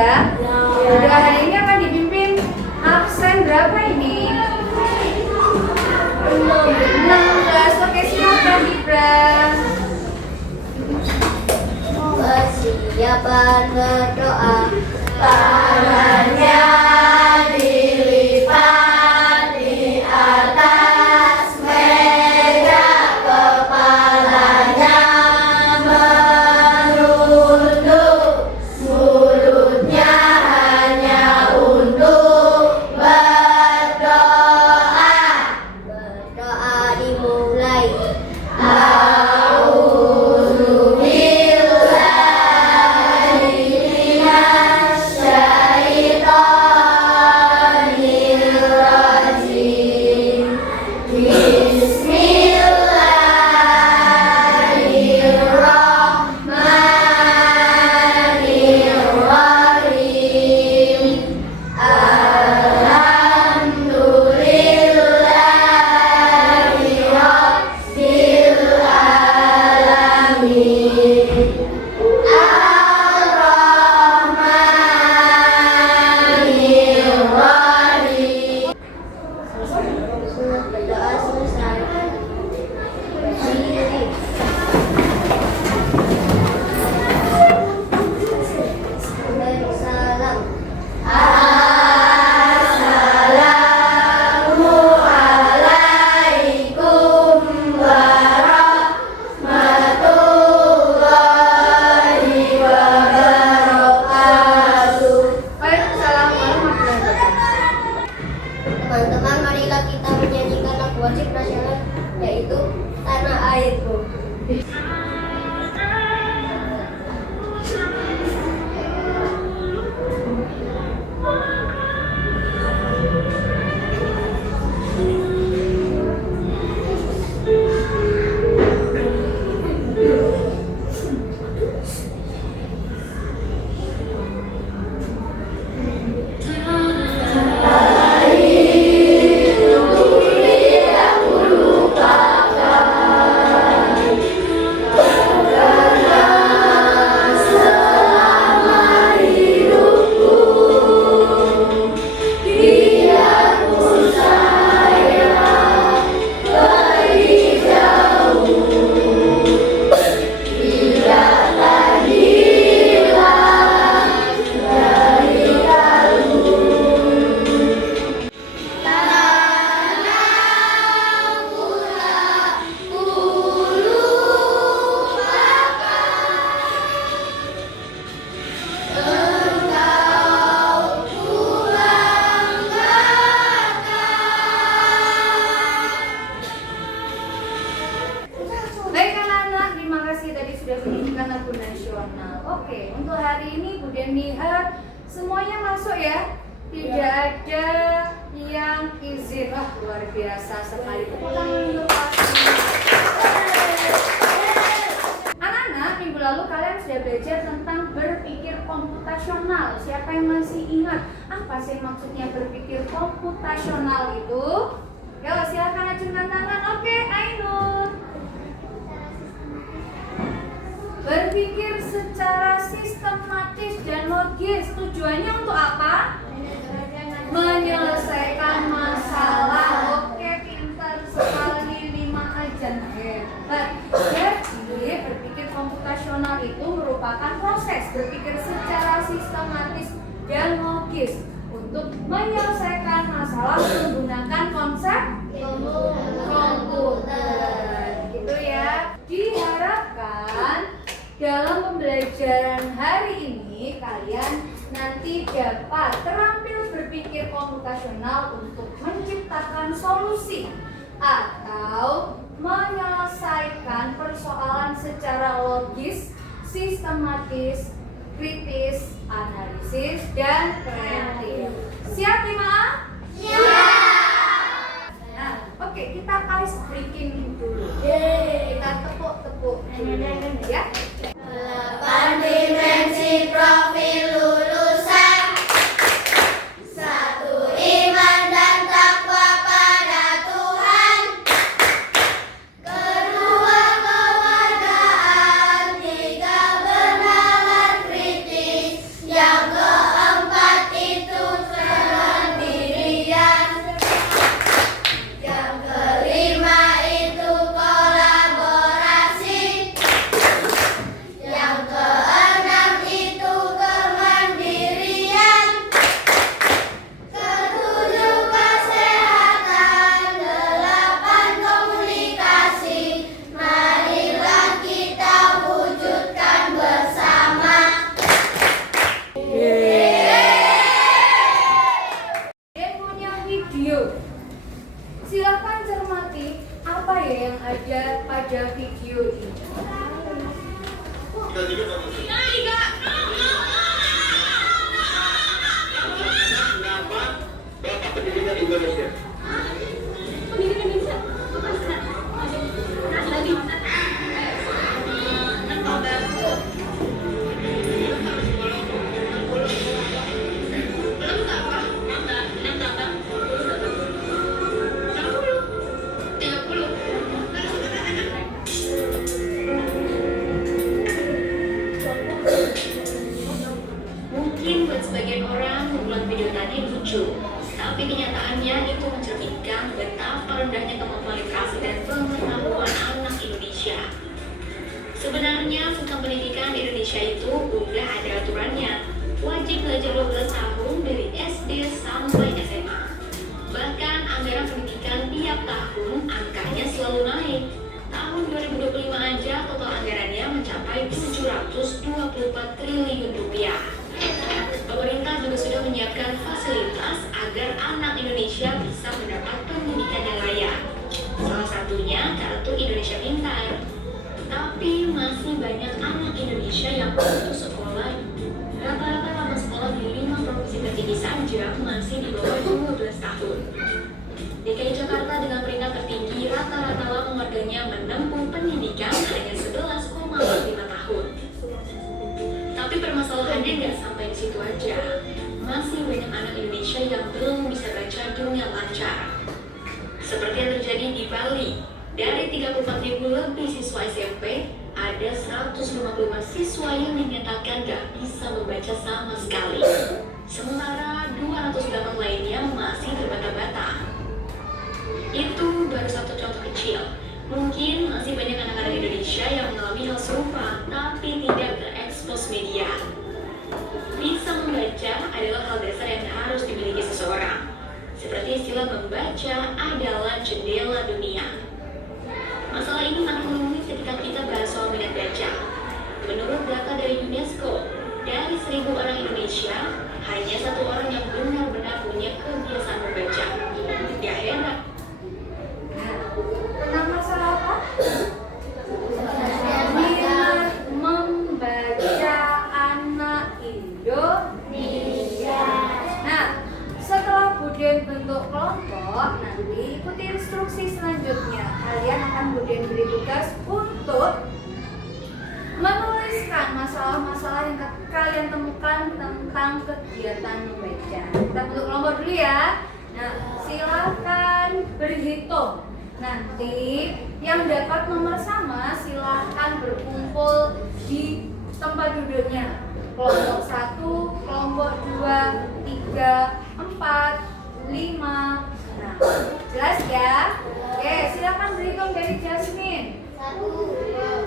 ya. Udah, hari ini akan dipimpin absen berapa ini? 16. Oke, silakan Ibra. Persiapan berdoa, tangannya dilipat di atas meja, kepalanya menunduk, mulutnya hanya untuk berdoa. Berdoa dimulai. Berdoa selesai. Salam. Assalamualaikum warahmatullahi wabarakatuh. Waalaikumsalam warahmatullahi wabarakatuh. Teman-teman, marilah kita menyanyikan lagu wajib nasional, yaitu Tanah Airku. Baik anak-anak, terima kasih tadi sudah menyanyikan lagu nasional. Oke, untuk hari ini Bu Den lihat semuanya masuk ya. Tidak ada yang izin. Wah, luar biasa sekali. Tepuk tangan untuk pasti. Anak-anak, minggu lalu kalian sudah belajar tentang berpikir komputasional. Siapa yang masih ingat apa sih maksudnya berpikir komputasional itu? Yo, silakan acungkan tangan. Oke, Ainun. Berpikir secara sistematis dan logis. Tujuannya untuk apa? Menyelesaikan masalah. Oke, pintar sekali, 5 aja. Hebat. Jadi, berpikir komputasional itu merupakan proses berpikir secara sistematis dan logis untuk menyelesaikan masalah menggunakan konsep komputer. Gitu ya. Diharapkan dalam pembelajaran hari ini kalian nanti dapat terampil berpikir komputasional untuk menciptakan solusi atau menyelesaikan persoalan secara logis, sistematis, kritis, analisis, dan kreatif. Siap 5A? Siap! Nah, oke, kita ice breaking dulu. Kita tepuk-tepuk dulu ya. 8 dimensi profil lulusan. 1 iman dan takwa pada Tuhan. 2 kewargaan. 3 bernalar kritis. Yang muncul. Tapi kenyataannya itu mencerminkan betapa rendahnya kemampuan literasi dan pengetahuan anak Indonesia. Sebenarnya sistem pendidikan di Indonesia itu udah ada aturannya. Wajib belajar 12 tahun dari SD sampai SMA. Bahkan anggaran pendidikan tiap tahun angkanya selalu naik. Tahun 2025 aja total anggarannya mencapai 724 triliun rupiah. Pemerintah juga sudah menyiapkan fasilitas agar anak Indonesia bisa mendapat pendidikan yang layak. Salah satunya Kartu Indonesia Pintar. Tapi masih banyak anak Indonesia yang putus sekolah. Rata-rata lama sekolah di 5 provinsi tertinggi saja masih di bawah 12 tahun. DKI Jakarta dengan peringkat tertinggi rata-rata lama warganya menempuh pendidikan hanya 11,5 tahun. Tapi permasalahannya nggak sampai di situ aja. Masih banyak anak Indonesia yang belum bisa baca dengan lancar. Seperti yang terjadi di Bali, dari 34.000 lebih siswa SMP, ada 155 siswa yang dinyatakan nggak bisa membaca sama sekali. Sementara 208 lainnya masih terbata-bata. Itu baru satu contoh kecil. Mungkin masih banyak anak-anak Indonesia yang mengalami hal serupa, tapi tidak terekspos media. Bisa membaca adalah hal dasar yang harus dimiliki seseorang. Seperti istilah membaca adalah jendela dunia. Masalah ini makin rumit ketika kita bahas soal minat baca. Menurut data dari UNESCO, dari 1.000 orang Indonesia, hanya 1 orang yang benar-benar punya kebiasaan membaca. Gak heran. Tentang masalah apa? Minat membaca anak Indonesia. Nah, setelah Buden bentuk kelompok, nanti ikuti instruksi selanjutnya. Kalian akan Buden beri tugas untuk menuliskan masalah-masalah yang kalian temukan tentang kegiatan membaca. Kita bentuk kelompok dulu ya. Nah, silakan berhitung. Nanti yang dapat nomor sama silakan berkumpul di tempat duduknya. Kelompok 1, kelompok 2, 3, 4, 5. Nah, jelas ya? Oke, silakan berhitung dari Jasmine. 1, 2, 3,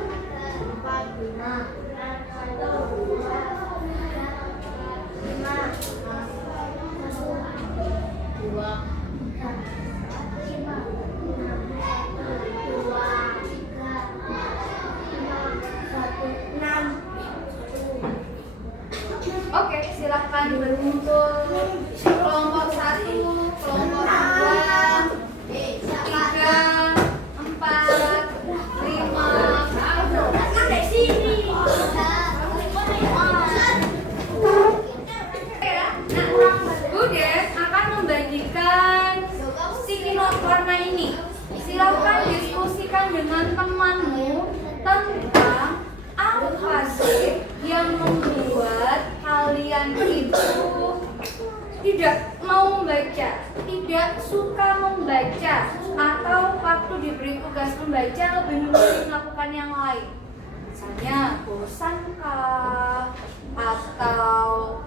4, 5. 1, 2, 3, 4, 5. 2. Oke, silahkan berkumpul. Kelompok 1, kelompok 2, 3, 4, 5. Sampai sini. Nah, Buden akan membagikan sticky note warna ini. Silakan diskusikan dengan temanmu tentang apa sih yang membuat kalian itu tidak mau membaca, tidak suka membaca, atau waktu diberi tugas membaca lebih memilih melakukan yang lain. Misalnya bosankah, atau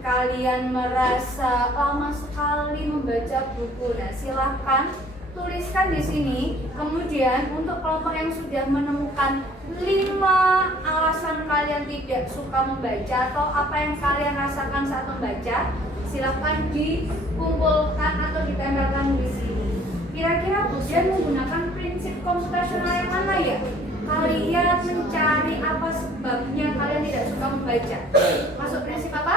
kalian merasa lama sekali membaca buku. Nah, silahkan tuliskan di sini. Kemudian untuk kelompok yang sudah menemukan 5 alasan kalian tidak suka membaca atau apa yang kalian rasakan saat membaca, silakan dikumpulkan atau ditempelkan di sini. Kira-kira Buden menggunakan prinsip komputasional yang mana ya? Kalian mencari apa sebabnya kalian tidak suka membaca. Masuk prinsip apa?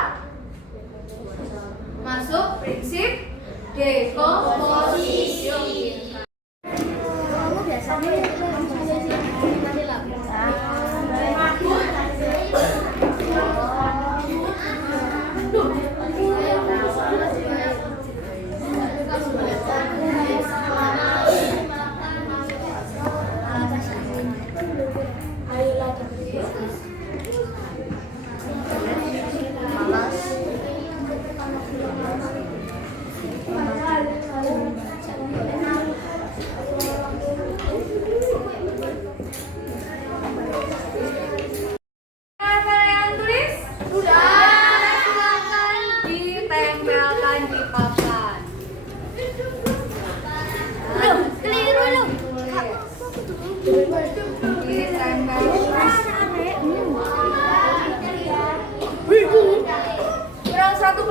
Masuk prinsip dekomposisi. Kamu biasanya masih lagi.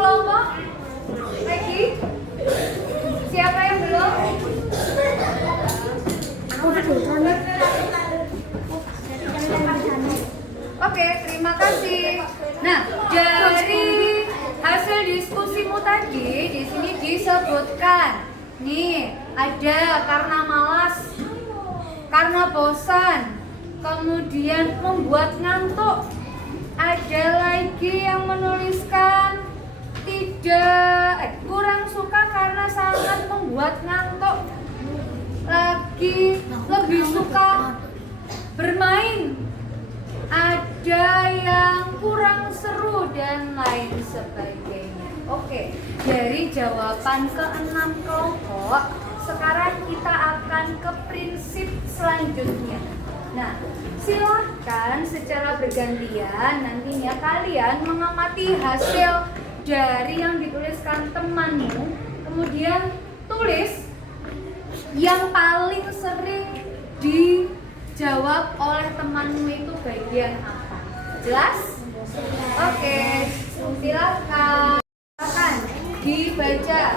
kelompok? Lagi? Siapa yang belum? Oke, terima kasih. Nah, dari hasil diskusimu tadi di sini disebutkan nih ada karena malas, karena bosan, kemudian membuat ngantuk. Ada lagi yang menuliskan kurang suka karena sangat membuat ngantuk. Lagi lebih suka bermain. Ada yang kurang seru dan lain sebagainya. Oke, dari jawaban ke-6 kelompok, sekarang kita akan ke prinsip selanjutnya. Nah, silahkan secara bergantian nantinya kalian mengamati hasil dari yang dituliskan temanmu, kemudian tulis yang paling sering dijawab oleh temanmu itu bagian apa. Jelas? Oke, silakan dibaca.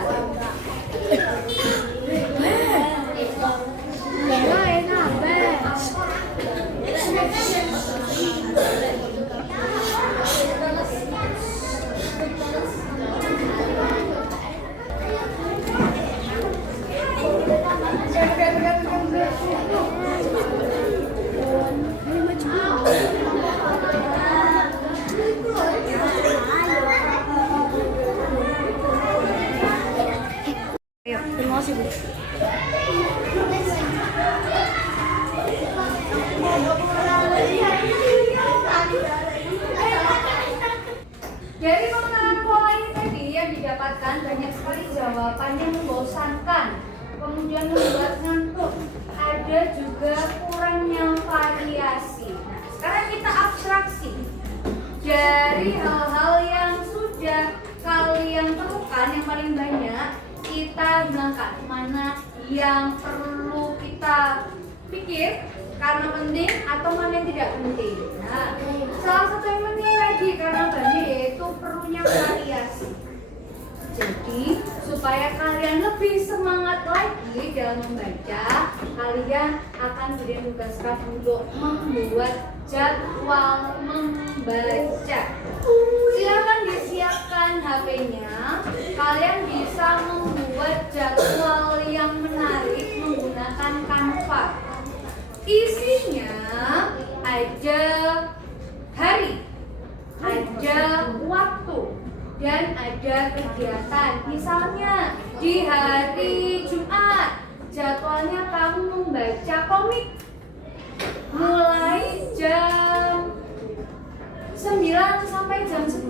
Dari pengenalan pola ini tadi yang didapatkan banyak sekali jawaban yang membosankan, kemudian membuat ngantuk, ada juga kurangnya variasi. Nah, sekarang kita abstraksi dari hal-hal yang sudah kalian temukan yang paling banyak, kita bilangkan mana yang perlu kita pikir karena penting atau mana yang tidak penting. Nah, salah satu yang penting lagi karena banyak yaitu perlunya variasi. Jadi supaya kalian lebih semangat lagi dalam membaca, kalian akan ditugaskan untuk membuat jadwal membaca. Silakan disiapkan HP-nya. Kalian bisa membuat jadwal yang menarik menggunakan Canva. Isinya ada hari, ada waktu, dan ada kegiatan. Misalnya di hari Jumat, jadwalnya kamu membaca komik mulai jam 9 sampai jam 10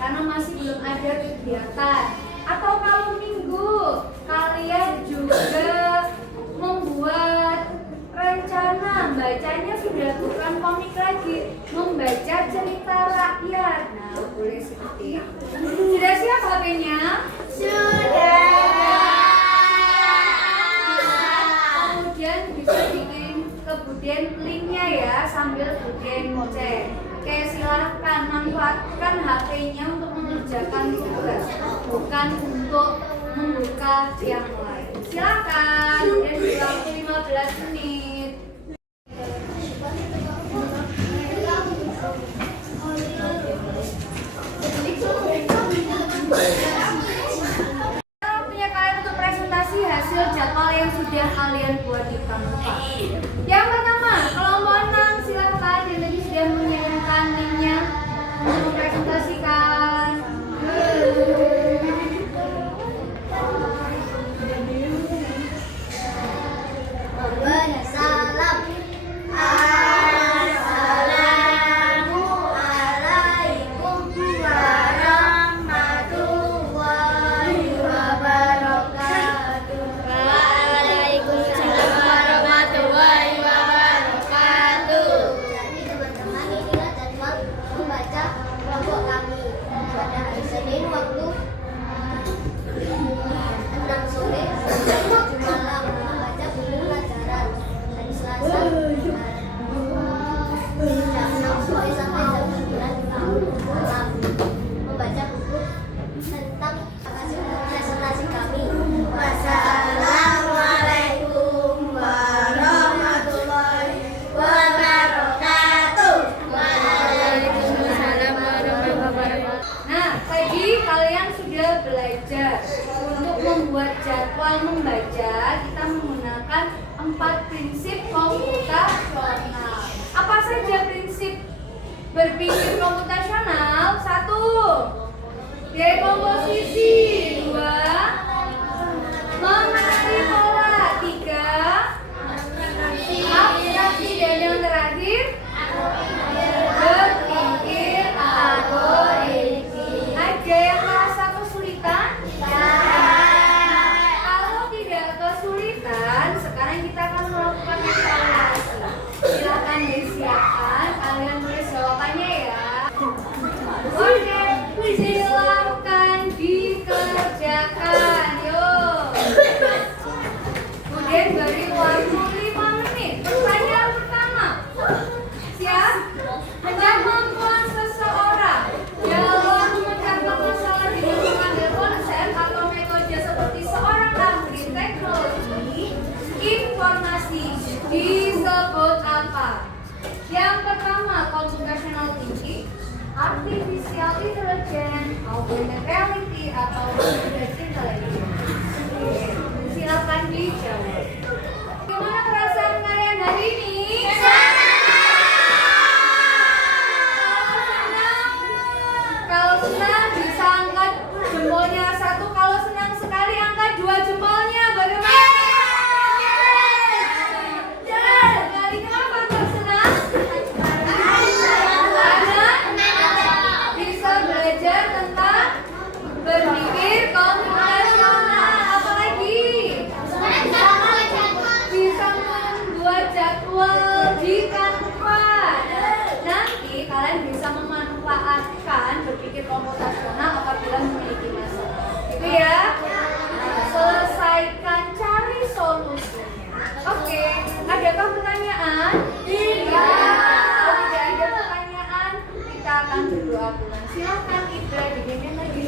karena masih belum ada kegiatan. Atau kalau Minggu, kalian juga membuat rencana bacanya sudah bukan komik lagi, membaca cerita rakyat. Nah, boleh seperti itu. Sudah siap HP-nya? Sudah. Kemudian bisa bikin ke Buden linknya ya sambil Buden cek. Oke, silahkan manfaatkan HP-nya untuk mengerjakan tugas, bukan untuk membuka yang lain. Silakan. Dan di waktu 15 menit. Waktunya kalian untuk presentasi hasil jadwal yang sudah kalian buat di Canva. Yang pertama, kelompok 6 silakan, dan tadi sudah mengirimkan linknya untuk mempresentasikan. Bahasa Tadi kalian sudah belajar untuk membuat jadwal membaca. Kita menggunakan 4 prinsip komputasional. Apa saja prinsip berpikir komputasional? 1. Dekomposisi. 2. Mengenali pola. 3. Abstraksi. Dan yang terakhir, berpikir algoritmik. Ada yang merasa kesulitan? Kalau tidak kesulitan, sekarang kita akan melakukan evaluasi. Silakan disiapkan, kalian tulis jawabannya ya. Oke, silakan dikerjakan. Yuk. Kemudian beri waktu 5 menit. Pertanyaan pertama. Siap? Kemampuan seseorang dalam memecahkan masalah dengan mengambil konsep atau metode seperti seorang ahli teknologi informasi disebut apa? Yang pertama, computational thinking, artificial intelligence, augmented reality, atau business intelligence. Silakan dijawab. Gimana perasaan kalian hari ini? Kalau senang bisa angkat jempolnya 1, kalau senang sekali angkat 2 jempolnya. Bagaimana? Sekali. Kenapa kok senang? Karena bisa belajar tentang berpikir komputasional. Apalagi bisa membuat jadwal di Canva. Nanti kalian bisa memanfaatkan berpikir komputasional apabila memiliki masalah. Itu ya. Selesaikan cari solusinya. Oke, adakah pertanyaan? Iya. Kalau tidak ada pertanyaan, kita akan berdoa pulang. Silakan Ibra, dibimbing lagi.